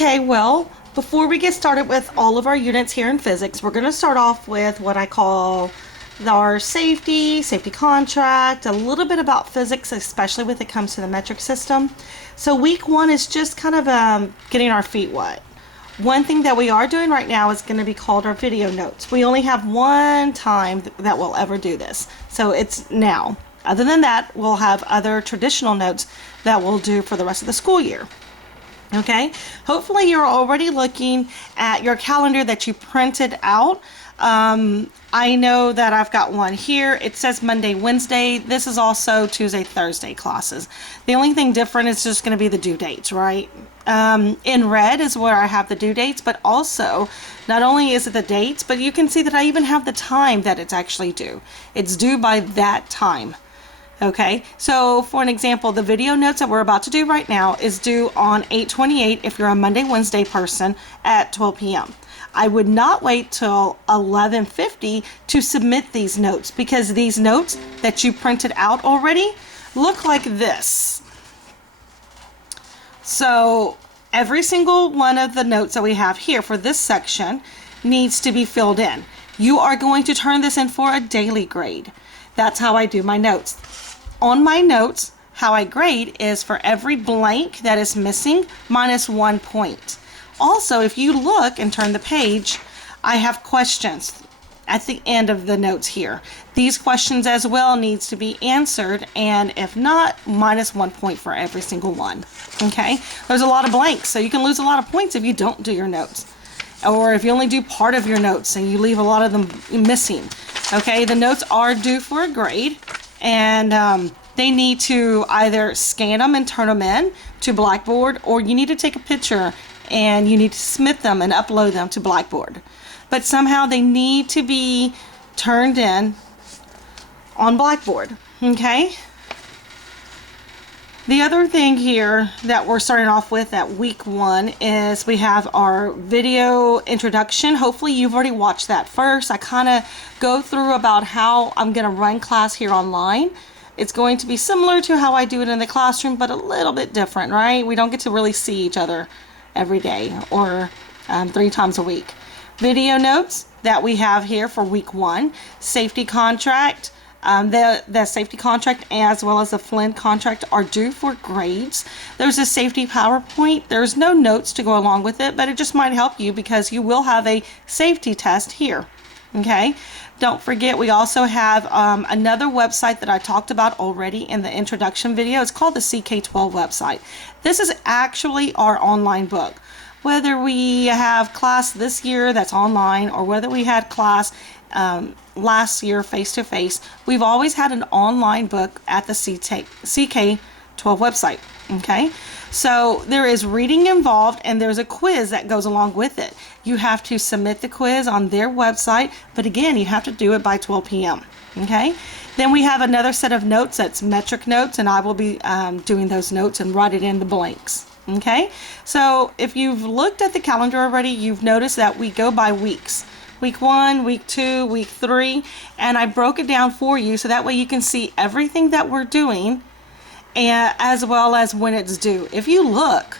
Okay, well, before we get started with all of our units here in physics, we're going to start off with what I call our safety contract, a little bit about physics, especially when it comes to the metric system. So week one is just kind of getting our feet wet. One thing that we are doing right now is going to be called our video notes. We only have one time that we'll ever do this, so it's now. Other than that, we'll have other traditional notes that we'll do for the rest of the school year. Okay, hopefully you're already looking at your calendar that you printed out. I know that I've got one here. It says Monday, Wednesday. This is also Tuesday, Thursday classes. The only thing different is just going to be the due dates, right? In red is where I have the due dates, but also not only is it the dates, but you can see that I even have the time that it's actually due. It's due by that time. Okay, so for an example, the video notes that we're about to do right now is due on 8/28 if you're a Monday, Wednesday person at 12 p.m. I would not wait till 11:50 to submit these notes, because these notes that you printed out already look like this. So every single one of the notes that we have here for this section needs to be filled in. You are going to turn this in for a daily grade. That's how I do my notes. On my notes, how I grade is for every blank that is missing minus 1 point. Also, if you look and turn the page, I have questions at the end of the notes here. These questions as well needs to be answered, and if not, minus 1 point for every single one. Okay, there's a lot of blanks, so you can lose a lot of points if you don't do your notes, or if you only do part of your notes and you leave a lot of them missing. Okay, the notes are due for a grade, and they need to either scan them and turn them in to Blackboard, or you need to take a picture and you need to submit them and upload them to Blackboard. But somehow they need to be turned in on Blackboard. Okay? The other thing here that we're starting off with at week one is we have our video introduction. Hopefully you've already watched that first. I kind of go through about how I'm going to run class here online. It's going to be similar to how I do it in the classroom, but a little bit different, right? We don't get to really see each other every day or 3 times a week. Video notes that we have here for week one, safety contract. The safety contract as well as the Flynn contract are due for grades. There's a safety PowerPoint. There's no notes to go along with it, but it just might help you because you will have a safety test here. Okay, don't forget we also have another website that I talked about already in the introduction video. It's called the CK12 website. This is actually our online book. Whether we have class this year that's online or whether we had class last year face-to-face, we've always had an online book at the CK12 website. Okay, so there is reading involved and there's a quiz that goes along with it. You have to submit the quiz on their website, but again, you have to do it by 12 p.m. Okay, then we have another set of notes that's metric notes, and I will be doing those notes and write it in the blanks. Okay, so if you've looked at the calendar already, you've noticed that we go by weeks. Week 1, week 2, week 3, and I broke it down for you so that way you can see everything that we're doing, and as well as when it's due. If you look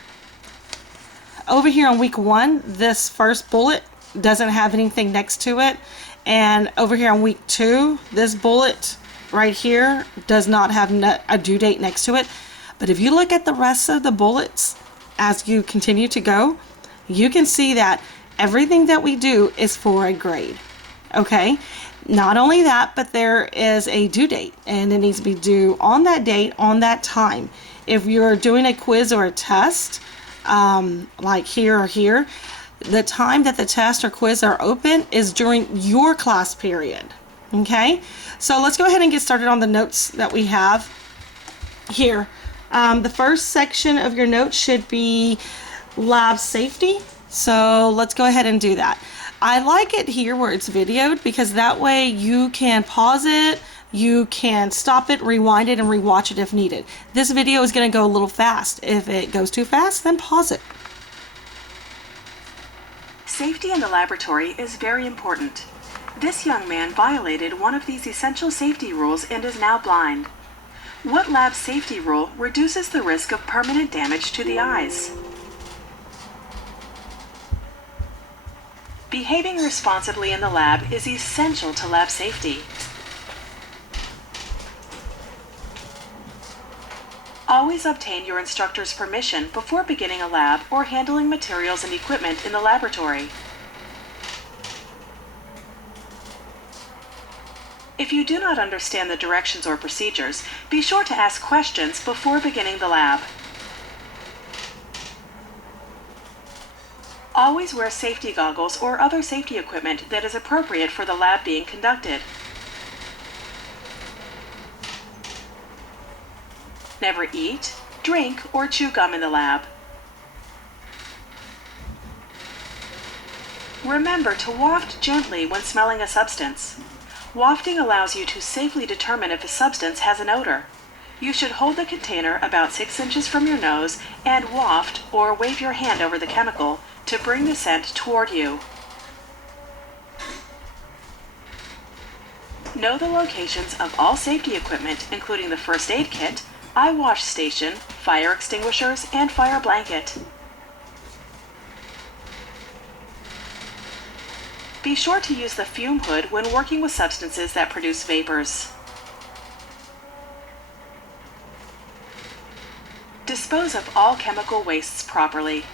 over here on week 1, this first bullet doesn't have anything next to it, and over here on week 2, this bullet right here does not have a due date next to it. But if you look at the rest of the bullets as you continue to go, you can see that everything that we do is for a grade. Okay, not only that, but there is a due date, and it needs to be due on that date, on that time. If you're doing a quiz or a test, like here or here, the time that the test or quiz are open is during your class period. Okay, so let's go ahead and get started on the notes that we have here. The first section of your notes should be lab safety. So let's go ahead and do that. I like it here where it's videoed because that way you can pause it, you can stop it, rewind it, and rewatch it if needed. This video is going to go a little fast. If it goes too fast, then pause it. Safety in the laboratory is very important. This young man violated one of these essential safety rules and is now blind. What lab safety rule reduces the risk of permanent damage to the eyes? Behaving responsibly in the lab is essential to lab safety. Always obtain your instructor's permission before beginning a lab or handling materials and equipment in the laboratory. If you do not understand the directions or procedures, be sure to ask questions before beginning the lab. Always wear safety goggles or other safety equipment that is appropriate for the lab being conducted. Never eat, drink, or chew gum in the lab. Remember to waft gently when smelling a substance. Wafting allows you to safely determine if a substance has an odor. You should hold the container about 6 inches from your nose and waft or wave your hand over the chemical to bring the scent toward you. Know the locations of all safety equipment, including the first aid kit, eye wash station, fire extinguishers, and fire blanket. Be sure to use the fume hood when working with substances that produce vapors. Dispose of all chemical wastes properly.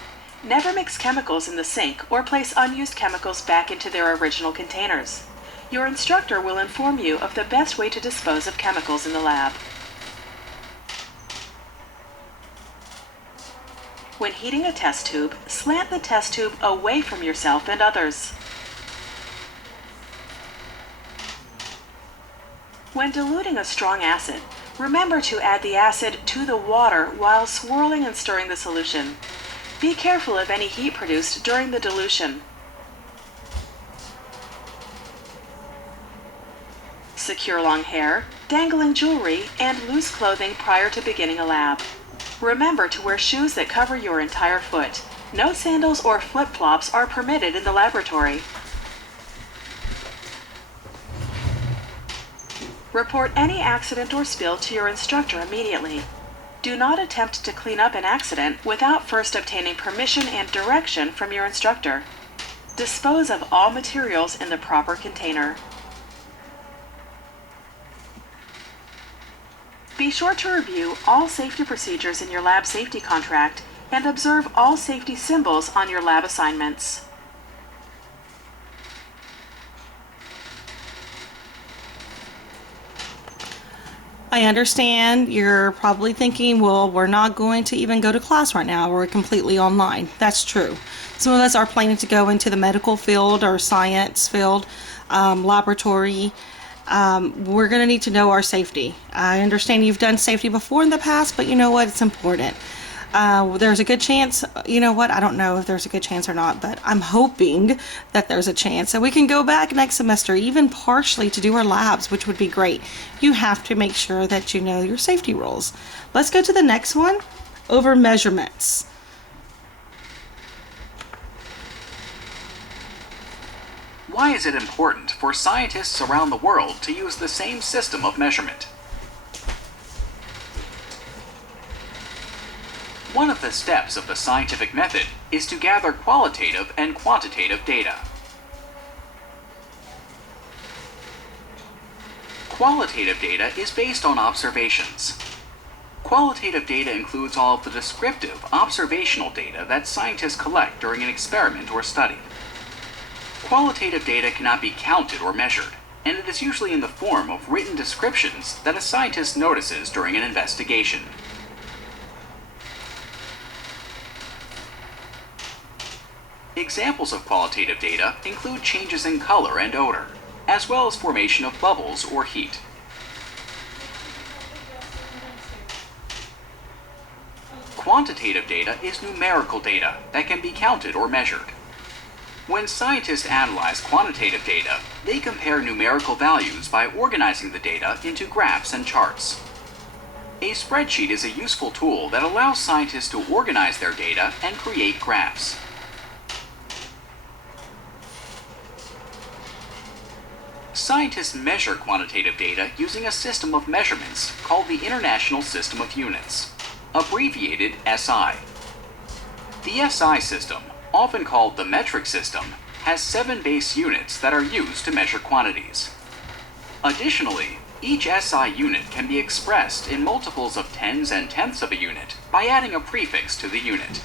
Never mix chemicals in the sink or place unused chemicals back into their original containers. Your instructor will inform you of the best way to dispose of chemicals in the lab. When heating a test tube, slant the test tube away from yourself and others. When diluting a strong acid, remember to add the acid to the water while swirling and stirring the solution. Be careful of any heat produced during the dilution. Secure long hair, dangling jewelry, and loose clothing prior to beginning a lab. Remember to wear shoes that cover your entire foot. No sandals or flip-flops are permitted in the laboratory. Report any accident or spill to your instructor immediately. Do not attempt to clean up an accident without first obtaining permission and direction from your instructor. Dispose of all materials in the proper container. Be sure to review all safety procedures in your lab safety contract and observe all safety symbols on your lab assignments. I understand you're probably thinking, well, we're not going to even go to class right now. We're completely online. That's true. Some of us are planning to go into the medical field or science field, laboratory. We're going to need to know our safety. I understand you've done safety before in the past, but you know what? It's important. There's a good chance, you know what? I don't know if there's a good chance or not, but I'm hoping that there's a chance that we can go back next semester, even partially, to do our labs, which would be great. You have to make sure that you know your safety rules. Let's go to the next one, over measurements. Why is it important for scientists around the world to use the same system of measurement? One of the steps of the scientific method is to gather qualitative and quantitative data. Qualitative data is based on observations. Qualitative data includes all of the descriptive, observational data that scientists collect during an experiment or study. Qualitative data cannot be counted or measured, and it is usually in the form of written descriptions that a scientist notices during an investigation. Examples of qualitative data include changes in color and odor, as well as formation of bubbles or heat. Quantitative data is numerical data that can be counted or measured. When scientists analyze quantitative data, they compare numerical values by organizing the data into graphs and charts. A spreadsheet is a useful tool that allows scientists to organize their data and create graphs. Scientists measure quantitative data using a system of measurements called the International System of Units, abbreviated SI. The SI system, often called the metric system, has 7 base units that are used to measure quantities. Additionally, each SI unit can be expressed in multiples of tens and tenths of a unit by adding a prefix to the unit.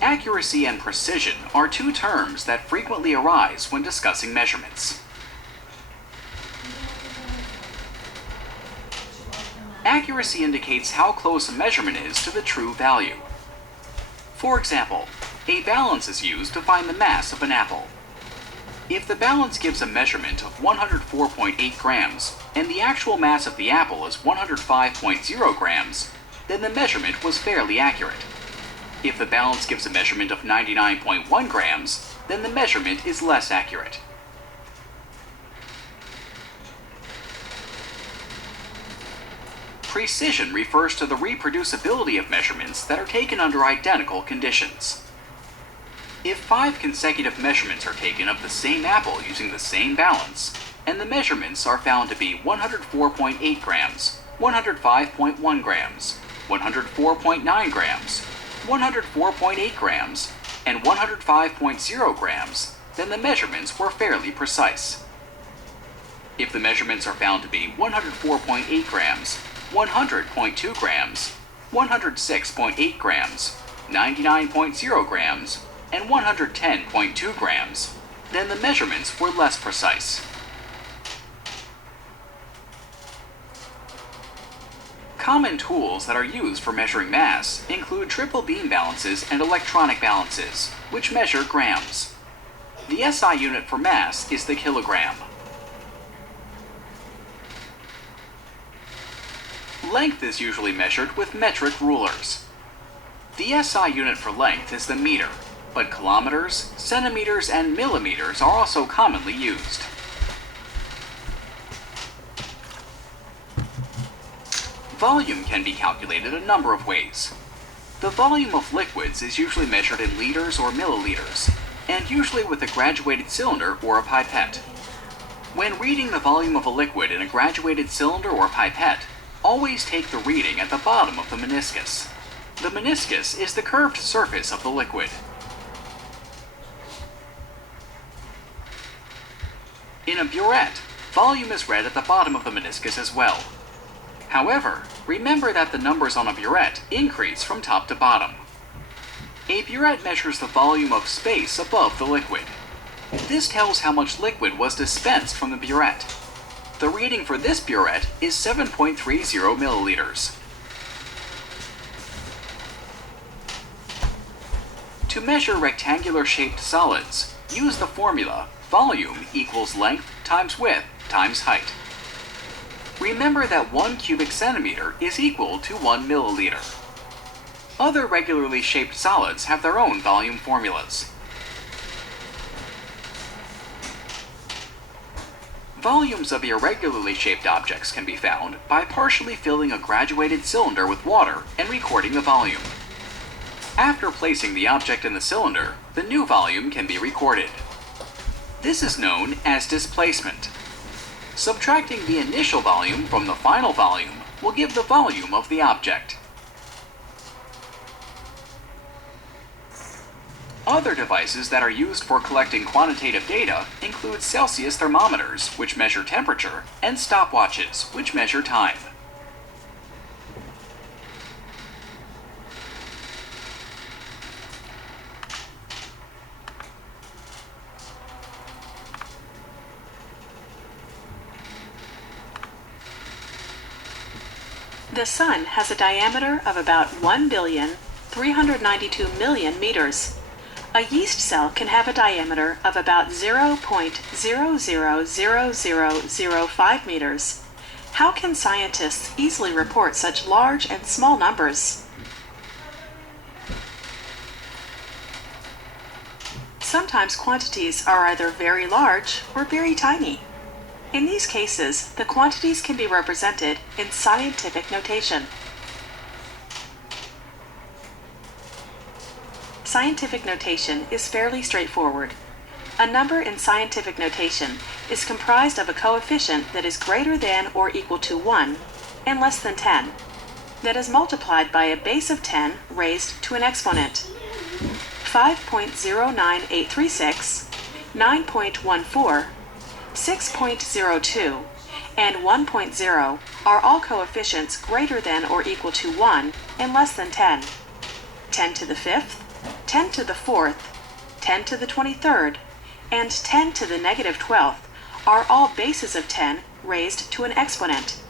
Accuracy and precision are two terms that frequently arise when discussing measurements. Accuracy indicates how close a measurement is to the true value. For example, a balance is used to find the mass of an apple. If the balance gives a measurement of 104.8 grams and the actual mass of the apple is 105.0 grams, then the measurement was fairly accurate. If the balance gives a measurement of 99.1 grams, then the measurement is less accurate. Precision refers to the reproducibility of measurements that are taken under identical conditions. If 5 consecutive measurements are taken of the same apple using the same balance, and the measurements are found to be 104.8 grams, 105.1 grams, 104.9 grams, 104.8 grams, and 105.0 grams, then the measurements were fairly precise. If the measurements are found to be 104.8 grams, 100.2 grams, 106.8 grams, 99.0 grams, and 110.2 grams, then the measurements were less precise. Common tools that are used for measuring mass include triple beam balances and electronic balances, which measure grams. The SI unit for mass is the kilogram. Length is usually measured with metric rulers. The SI unit for length is the meter, but kilometers, centimeters, and millimeters are also commonly used. Volume can be calculated a number of ways. The volume of liquids is usually measured in liters or milliliters, and usually with a graduated cylinder or a pipette. When reading the volume of a liquid in a graduated cylinder or pipette, always take the reading at the bottom of the meniscus. The meniscus is the curved surface of the liquid. In a burette, volume is read at the bottom of the meniscus as well. However, remember that the numbers on a burette increase from top to bottom. A burette measures the volume of space above the liquid. This tells how much liquid was dispensed from the burette. The reading for this burette is 7.30 milliliters. To measure rectangular-shaped solids, use the formula volume equals length times width times height. Remember that 1 cubic centimeter is equal to 1 milliliter. Other regularly shaped solids have their own volume formulas. Volumes of irregularly shaped objects can be found by partially filling a graduated cylinder with water and recording the volume. After placing the object in the cylinder, the new volume can be recorded. This is known as displacement. Subtracting the initial volume from the final volume will give the volume of the object. Other devices that are used for collecting quantitative data include Celsius thermometers, which measure temperature, and stopwatches, which measure time. The Sun has a diameter of about 1,392,000,000 meters. A yeast cell can have a diameter of about 0.000005 meters. How can scientists easily report such large and small numbers? Sometimes quantities are either very large or very tiny. In these cases, the quantities can be represented in scientific notation. Scientific notation is fairly straightforward. A number in scientific notation is comprised of a coefficient that is greater than or equal to 1 and less than 10. that is multiplied by a base of 10 raised to an exponent. 5.09836, 9.14, 6.02, and 1.0 are all coefficients greater than or equal to 1 and less than 10. 10 to the 5th, 10 to the 4th, 10 to the 23rd, and 10 to the negative 12th are all bases of 10 raised to an exponent.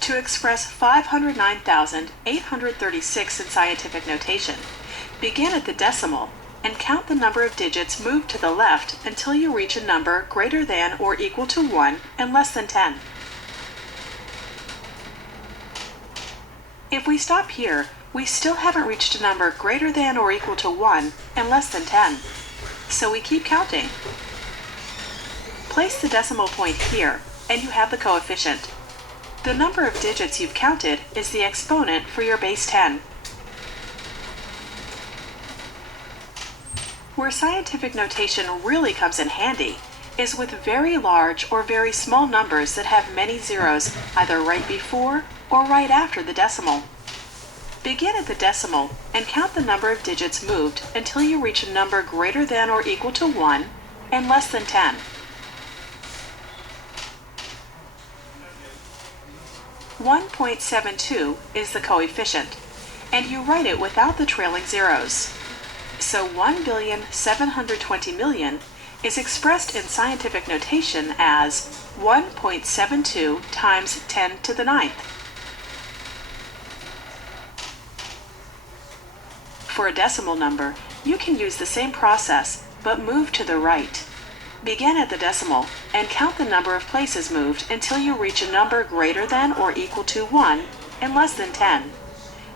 To express 509,836 in scientific notation, begin at the decimal and count the number of digits moved to the left until you reach a number greater than or equal to 1 and less than 10. If we stop here, we still haven't reached a number greater than or equal to 1 and less than 10, so we keep counting. Place the decimal point here, and you have the coefficient. The number of digits you've counted is the exponent for your base 10. Where scientific notation really comes in handy is with very large or very small numbers that have many zeros either right before or right after the decimal. Begin at the decimal and count the number of digits moved until you reach a number greater than or equal to 1 and less than 10. .72 is the coefficient, and you write it without the trailing zeros. So 1,720,000,000 is expressed in scientific notation as 1.72 times 10 to the 9th. For a decimal number, you can use the same process, but move to the right. Begin at the decimal and count the number of places moved until you reach a number greater than or equal to 1 and less than 10.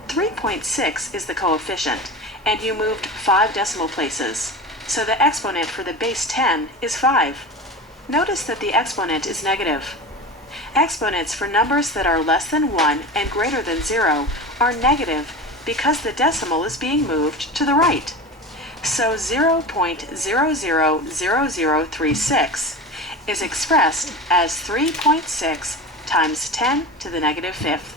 3.6 is the coefficient, and you moved 5 decimal places, so the exponent for the base 10 is 5. Notice that the exponent is negative. Exponents for numbers that are less than 1 and greater than 0 are negative because the decimal is being moved to the right. So 0.000036 is expressed as 3.6 times 10 to the negative 5th.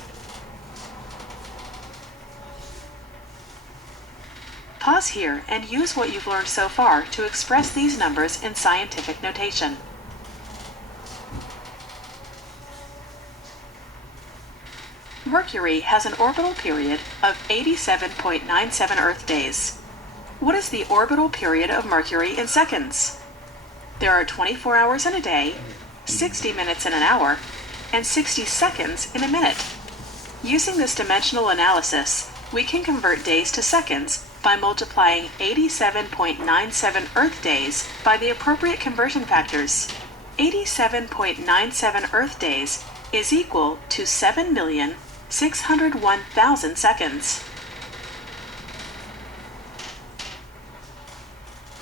Pause here and use what you've learned so far to express these numbers in scientific notation. Mercury has an orbital period of 87.97 Earth days. What is the orbital period of Mercury in seconds? There are 24 hours in a day, 60 minutes in an hour, and 60 seconds in a minute. Using this dimensional analysis, we can convert days to seconds by multiplying 87.97 Earth days by the appropriate conversion factors. 87.97 Earth days is equal to 7,601,000 seconds.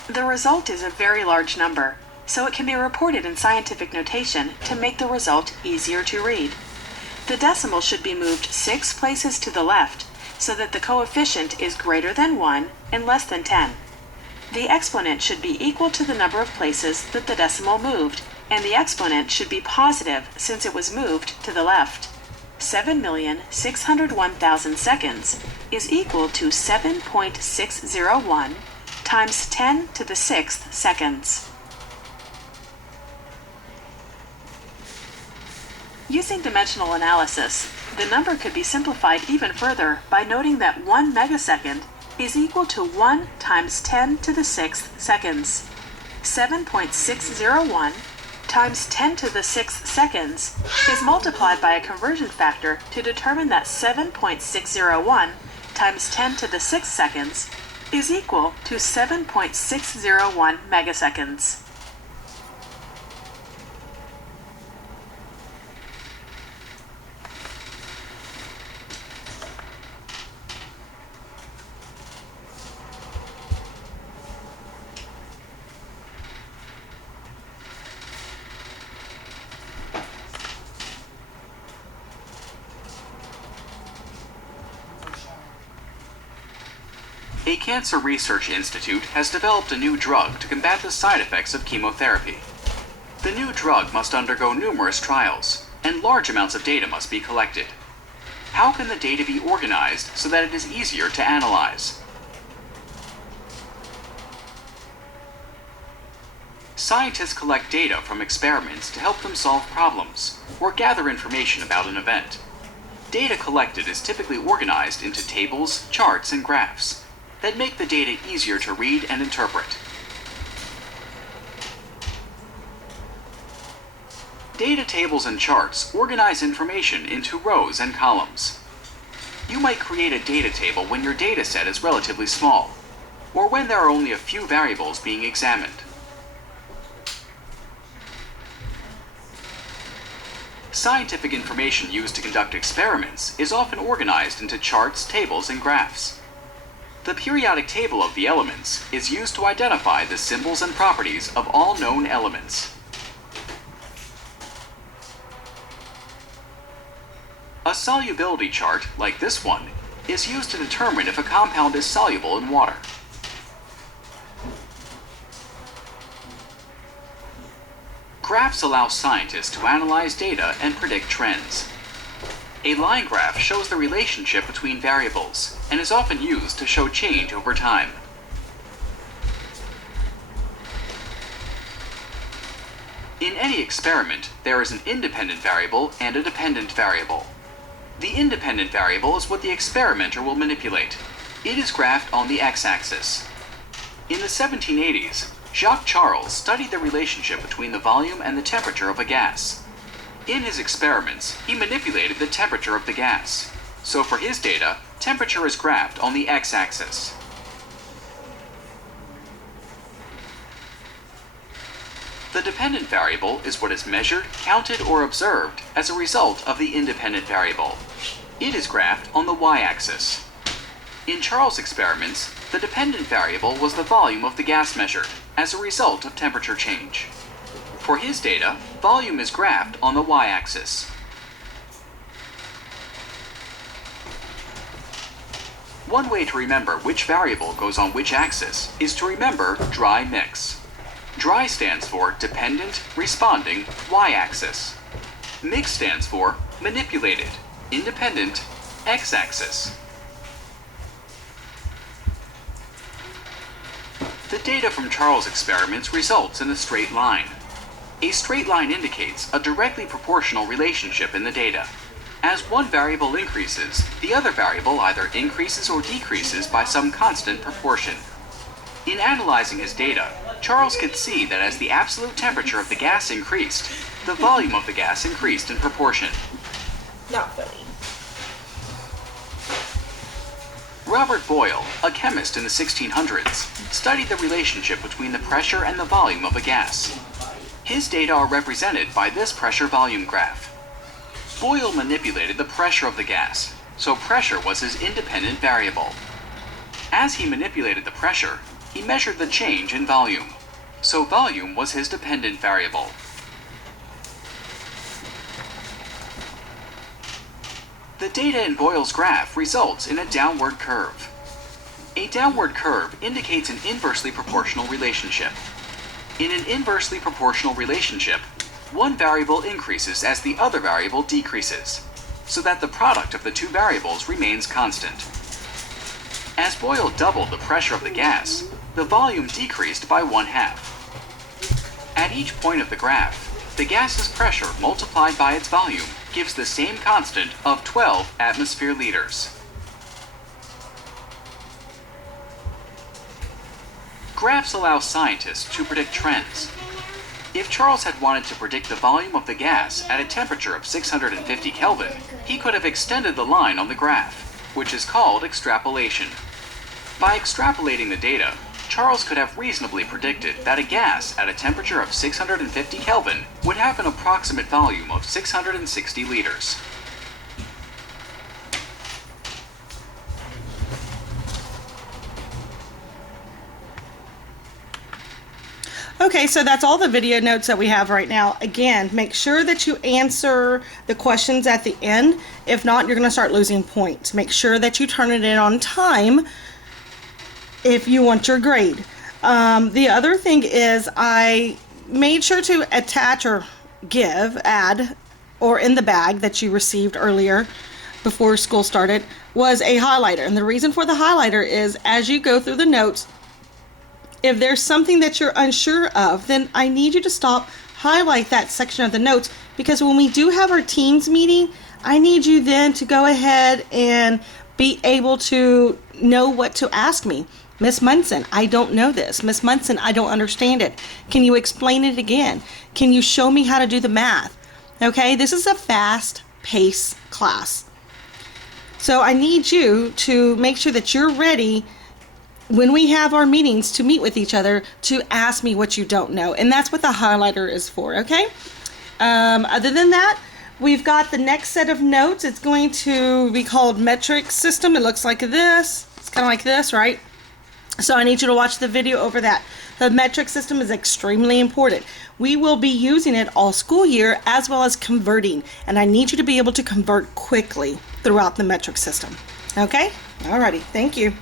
The result is a very large number, so it can be reported in scientific notation to make the result easier to read. The decimal should be moved 6 places to the left, so that the coefficient is greater than 1 and less than 10. The exponent should be equal to the number of places that the decimal moved, and the exponent should be positive since it was moved to the left. 7,601,000 seconds is equal to 7.601 times 10 to the 6th seconds. Using dimensional analysis, the number could be simplified even further by noting that 1 megasecond is equal to 1 times 10 to the 6th seconds. 7.601 times 10 to the 6th seconds is multiplied by a conversion factor to determine that 7.601 times 10 to the 6th seconds is equal to 7.601 megaseconds. A cancer research institute has developed a new drug to combat the side effects of chemotherapy. The new drug must undergo numerous trials, and large amounts of data must be collected. How can the data be organized so that it is easier to analyze? Scientists collect data from experiments to help them solve problems or gather information about an event. Data collected is typically organized into tables, charts, and graphs that make the data easier to read and interpret. Data tables and charts organize information into rows and columns. You might create a data table when your data set is relatively small, or when there are only a few variables being examined. Scientific information used to conduct experiments is often organized into charts, tables, and graphs. The periodic table of the elements is used to identify the symbols and properties of all known elements. A solubility chart, like this one, is used to determine if a compound is soluble in water. Graphs allow scientists to analyze data and predict trends. A line graph shows the relationship between variables and is often used to show change over time. In any experiment, there is an independent variable and a dependent variable. The independent variable is what the experimenter will manipulate. It is graphed on the x-axis. In the 1780s, Jacques Charles studied the relationship between the volume and the temperature of a gas. In his experiments, he manipulated the temperature of the gas. So for his data, temperature is graphed on the x-axis. The dependent variable is what is measured, counted, or observed as a result of the independent variable. It is graphed on the y-axis. In Charles' experiments, the dependent variable was the volume of the gas measured as a result of temperature change. For his data, volume is graphed on the y-axis. One way to remember which variable goes on which axis is to remember dry mix. Dry stands for dependent, responding, y-axis. Mix stands for manipulated, independent, x-axis. The data from Charles' experiments results in a straight line. A straight line indicates a directly proportional relationship in the data. As one variable increases, the other variable either increases or decreases by some constant proportion. In analyzing his data, Charles could see that as the absolute temperature of the gas increased, the volume of the gas increased in proportion. Not funny. Robert Boyle, a chemist in the 1600s, studied the relationship between the pressure and the volume of a gas. His data are represented by this pressure-volume graph. Boyle manipulated the pressure of the gas, so pressure was his independent variable. As he manipulated the pressure, he measured the change in volume, so volume was his dependent variable. The data in Boyle's graph results in a downward curve. A downward curve indicates an inversely proportional relationship. In an inversely proportional relationship, one variable increases as the other variable decreases, so that the product of the two variables remains constant. As Boyle doubled the pressure of the gas, the volume decreased by 1/2. At each point of the graph, the gas's pressure multiplied by its volume gives the same constant of 12 atmosphere liters. Graphs allow scientists to predict trends. If Charles had wanted to predict the volume of the gas at a temperature of 650 Kelvin, he could have extended the line on the graph, which is called extrapolation. By extrapolating the data, Charles could have reasonably predicted that a gas at a temperature of 650 Kelvin would have an approximate volume of 660 liters. Okay, so that's all the video notes that we have right now. Again, make sure that you answer the questions at the end. If not, you're going to start losing points. Make sure that you turn it in on time if you want your grade. The other thing is I made sure to attach or add, or in the bag that you received earlier before school started, was a highlighter. And the reason for the highlighter is as you go through the notes, if there's something that you're unsure of, then I need you to stop, highlight that section of the notes, because when we do have our teams meeting, I need you then to go ahead and be able to know what to ask me. Miss Munson, I don't know this. Miss Munson, I don't understand it. Can you explain it again? Can you show me how to do the math? Okay, this is a fast-paced class. So I need you to make sure that you're ready when we have our meetings to meet with each other to ask me what you don't know. And that's what the highlighter is for, okay? Other than that, we've got the next set of notes. It's going to be called metric system. It looks like this. It's kind of like this, right? So I need you to watch the video over that. The metric system is extremely important. We will be using it all school year as well as converting. And I need you to be able to convert quickly throughout the metric system. Okay? Alrighty. Thank you.